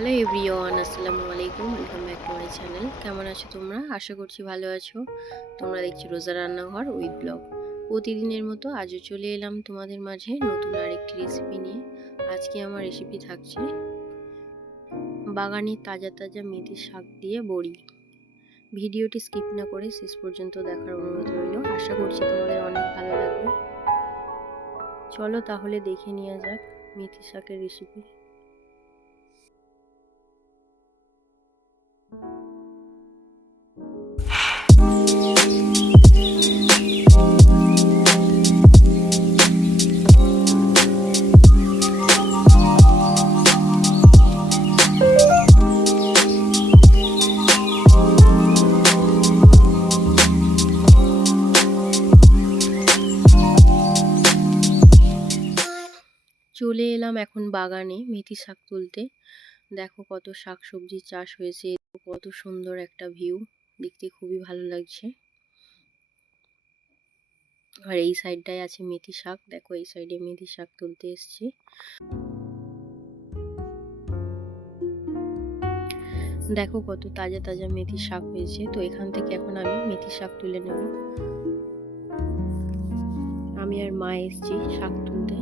Hello everyone, আসসালামু আলাইকুম। Welcome back to my channel. কেমন আছো তোমরা? আশা করছি ভালো আছো। তোমরা দেখছো রোজা রান্নাঘর উইথ ব্লগ। প্রতিদিনের মতো আজও চলে এলাম তোমাদের মাঝে নতুন আরেকটি রেসিপি নিয়ে। আজকে আমার রেসিপি থাকছে বাগানের তাজা তাজা মেথির শাক দিয়ে বড়ি। ভিডিওটি স্কিপ না করে শেষ পর্যন্ত দেখার অনুরোধ রইল। আশা করছি তোমাদের অনেক ভালো লাগবে। চলো তাহলে দেখে নেওয়া যাক মেথি শাকের রেসিপি। চলে এলাম এখন বাগানে মেথি শাক তুলতে। দেখো কত শাক সবজি চাষ হয়েছে, কত সুন্দর একটা ভিউ, দেখতে খুবই ভালো লাগছে। আর এই সাইডটায় আছে মেথি শাক, দেখো এই সাইডে মেথি শাক তুলতে এসেছি। দেখো কত তাজা তাজা মেথি শাক হয়েছে। তো এখান থেকে এখন আমি মেথি শাক তুলে নেব। আমি আর মা এসেছি শাক তুলতে।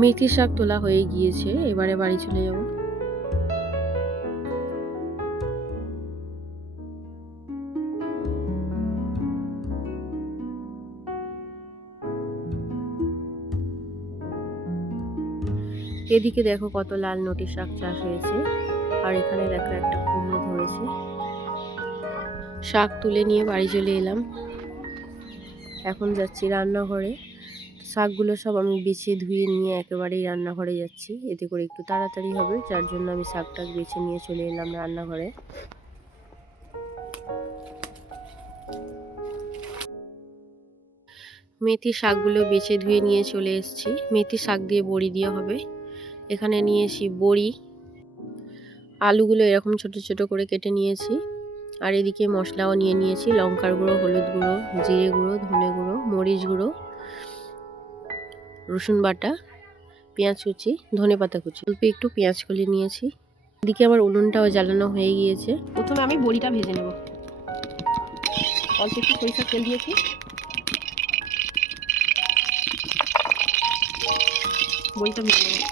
মেথি শাক তোলা হয়ে গিয়েছে, এবারে বাড়ি চলে যাব। এদিকে দেখো কত লাল নটি শাক চাষ হয়েছে, আর এখানে দেখো একটা কুমড়ো ধরেছে। শাক তুলে নিয়ে বাড়ি চলে এলাম। এখন যাচ্ছি রান্নাঘরে। শাকগুলো সব আমি বেছে ধুয়ে নিয়ে একেবারেই রান্নাঘরে যাচ্ছি, এতে করে একটু তাড়াতাড়ি হবে, যার জন্য আমি শাকটা বেছে নিয়ে চলে এলাম রান্নাঘরে। মেথি শাকগুলো বেছে ধুয়ে নিয়ে চলে এসেছি। মেথি শাক দিয়ে বড়ি দিয়ে হবে। এখানে নিয়েছি বড়ি, আলুগুলো এরকম ছোট ছোট করে কেটে নিয়েছি। আর এদিকে মশলাও নিয়ে নিয়েছি, লঙ্কার গুঁড়ো, হলুদ গুঁড়ো, জিরে গুঁড়ো, ধনে গুঁড়ো, মরিচ গুঁড়ো, রসুন বাটা, পেঁয়াজ কুচি, ধনে পাতা কুচি, অল্প একটু পেঁয়াজ কলি নিয়েছি। এদিকে আমার উনুনটাও জ্বালানো হয়ে গিয়েছে। প্রথমে আমি বড়িটা ভেজে নেব। অল্প একটু সরিষার তেল দিয়েছি। বড়িটা ভেজে নেব।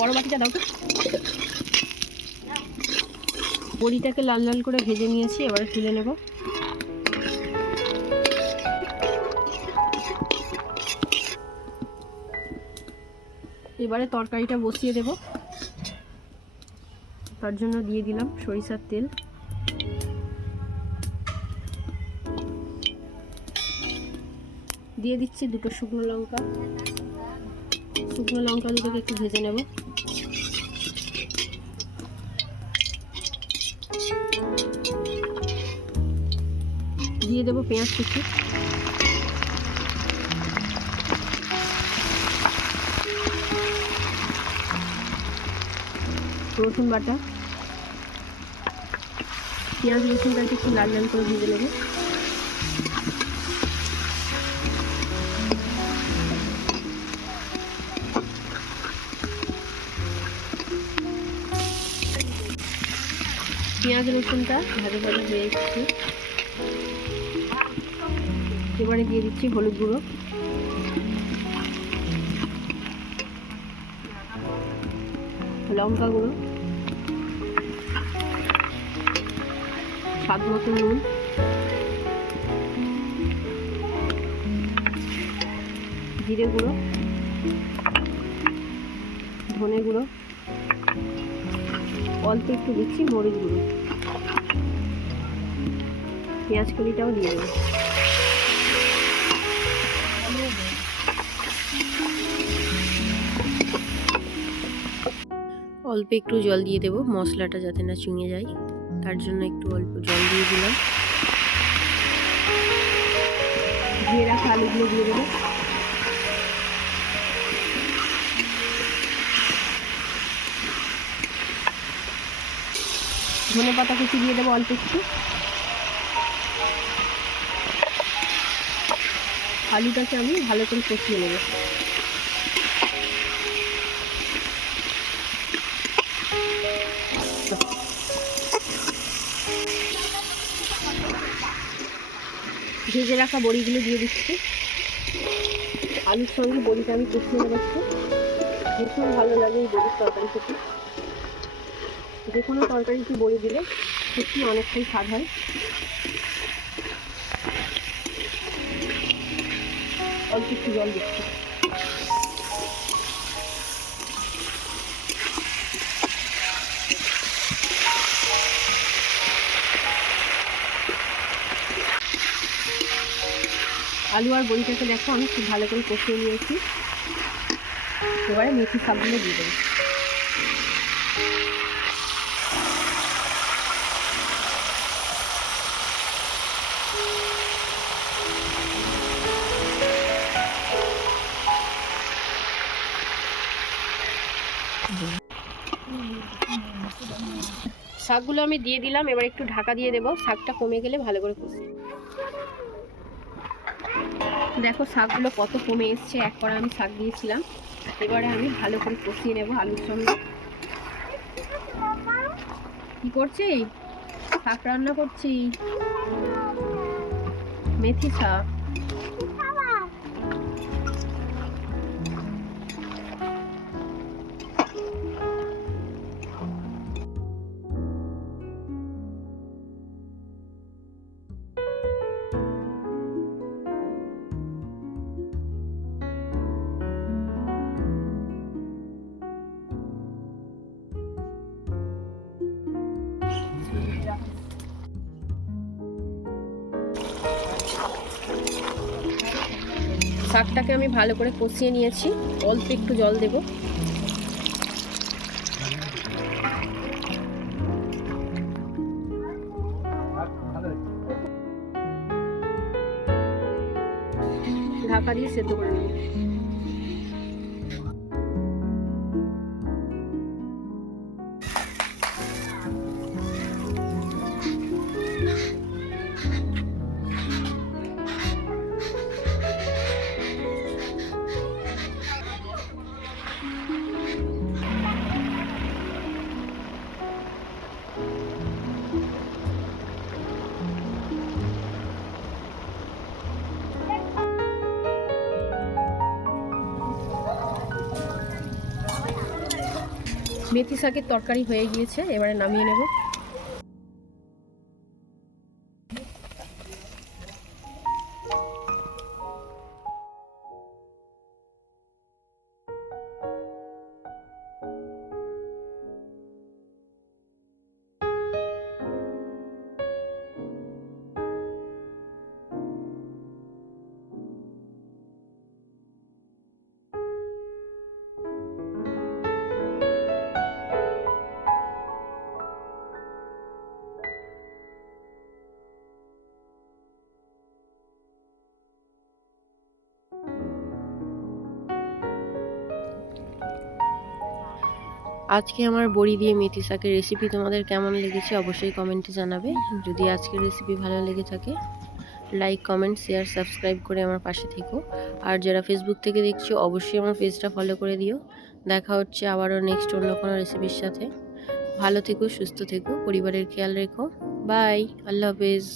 বড় বাটিটা দাও তো। বড়িটাকে লাল লাল করে ভেজে নিয়েছি, এবারে তুলে নেব। এবারে তরকারিটা বসিয়ে দেব। তার জন্য দিয়ে দিলাম সরিষার তেল। দিয়ে দিচ্ছি দুটো শুকনো লঙ্কা। শুকনো লঙ্কা দুটোকে একটু ভেজে নেব। দিয়ে দেবো পেঁয়াজ কুচি, রসুন বাটা। পেঁয়াজ রসুনটাকে একটু লাল লাল করে ভেজে নেব। পেঁয়াজ রসুনটা ভাজা ভাজা হয়ে এসেছে। এবারে দিয়ে দিচ্ছি হলুদ গুঁড়ো, লঙ্কা গুঁড়ো, স্বাদ মতো নুন, জিরে গুঁড়ো, ধনে গুঁড়ো, অল্প একটু দিচ্ছি মরিচ গুঁড়ো, পেঁয়াজ কলিটাও দিয়ে দেবো। অল্প একটু জল দিয়ে দেবো, মশলাটা যাতে না চুঙে যায়, তার জন্য একটু অল্প জল দিয়ে দিলাম। ধুয়ে রাখা আলুগুলো দিয়ে দেবো। ধনে পাতা কুচি দিয়ে দেবো অল্প একটু। আলুটাকে আমি ভালো করে কষিয়ে নেব। ভেজে রাখা বড়িগুলো দিয়ে দিচ্ছি। আলুর সঙ্গে বড়িটা আমি কষিয়ে নেব একটু। ভীষণ ভালো লাগে এই বড়ির তরকারি খেতে। যে কোনো তরকারিতে বড়ি দিলে সত্যি অনেকটাই স্বাদ হয়। অল্প একটু জল দিচ্ছি। আলু আর বড়িটাকে দেখো আমি খুব ভালো করে কষিয়ে নিয়েছি। এবারে মেথি শাকগুলো দিয়ে দেবো। শাকগুলো আমি দিয়ে দিলাম, এবার একটু ঢাকা দিয়ে দেবো, শাকটা কমে গেলে ভালো করে কষি। দেখো শাকগুলো কত কমে এসছে, এক কড়া আমি শাক দিয়েছিলাম। এবারে আমি ভালো করে কষিয়ে নেব আলুর সঙ্গে। কি করছি? শাক রান্না করছি, মেথি শাক। শাকটাকে আমি ভালো করে কষিয়ে নিয়েছি, অল্প একটু জল দেব। ঢাকা দিয়ে সেদ্ধ করে নেব। মেথি শাকের তরকারি হয়ে গিয়েছে, এবারে নামিয়ে নেব। আজকে আমার বড়ি দিয়ে মেথি শাকের রেসিপি তোমাদের কেমন লেগেছে অবশ্যই কমেন্টে জানাবে। যদি আজকের রেসিপি ভালো লেগে থাকে লাইক, কমেন্ট, শেয়ার, সাবস্ক্রাইব করে আমার পাশে থেকো। আর যারা ফেসবুক থেকে দেখছো অবশ্যই আমার পেজটা ফলো করে দিও। দেখা হচ্ছে আবারও নেক্সট অন্য কোনো রেসিপির সাথে। ভালো থেকো, সুস্থ থেকো, পরিবারের খেয়াল রেখো। বাই, আল্লাহ হাফেজ।